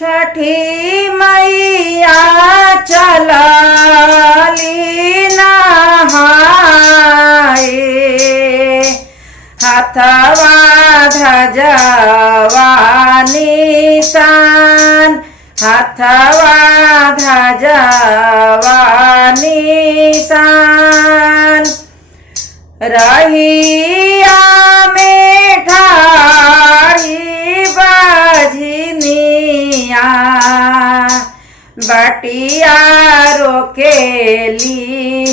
छठी मैया चलली नहाए, हाथवा धजवा निशान, हाथवा धजवा निशान। रहिया में ठाड़ी बजनिया, बटिया रोकेली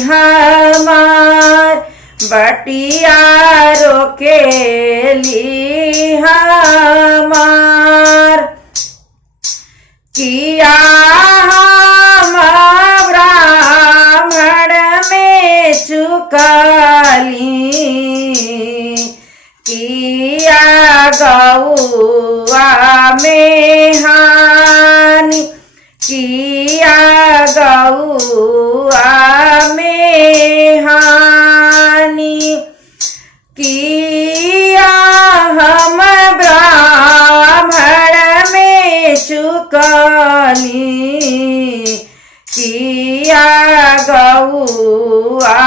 हमार, बटिया रोकेली हमार। किया हम ब्राह्मण में चुकली, किया गौआ में हानि, किया गौआ में हानि। किया हम ब्राह्मण में चुकली, किया गौआ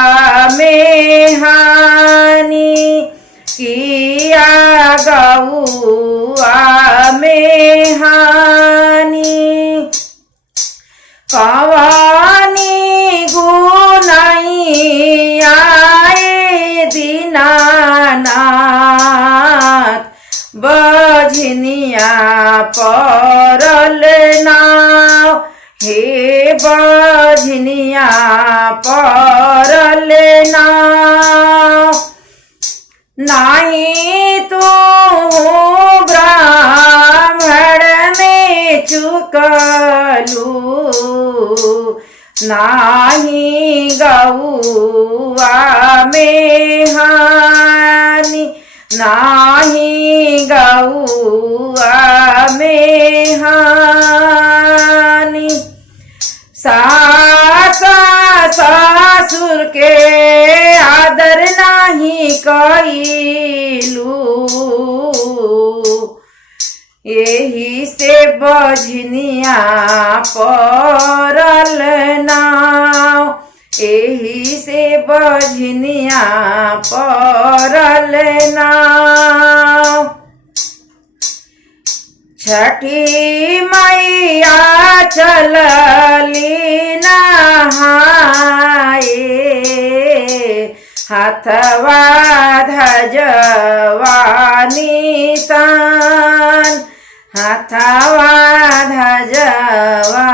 में हानि, किया गौआ में हानि। कवानी गुनाई आए दीनानाथ, बजनिया परल नाव, हे बजनिया परल नाव। नाही तू ब्राह्मण में चुकलू, नाही गौआ में हानि, नाही गौआ में हानि। सास ससुर के आदर नहीं कइलू, यही से बजनिया परल नाव, यही से बजनिया परल नाव। छठी मैया चलली नहाए, हाथवा धजवा निशान, हाथवा धजवा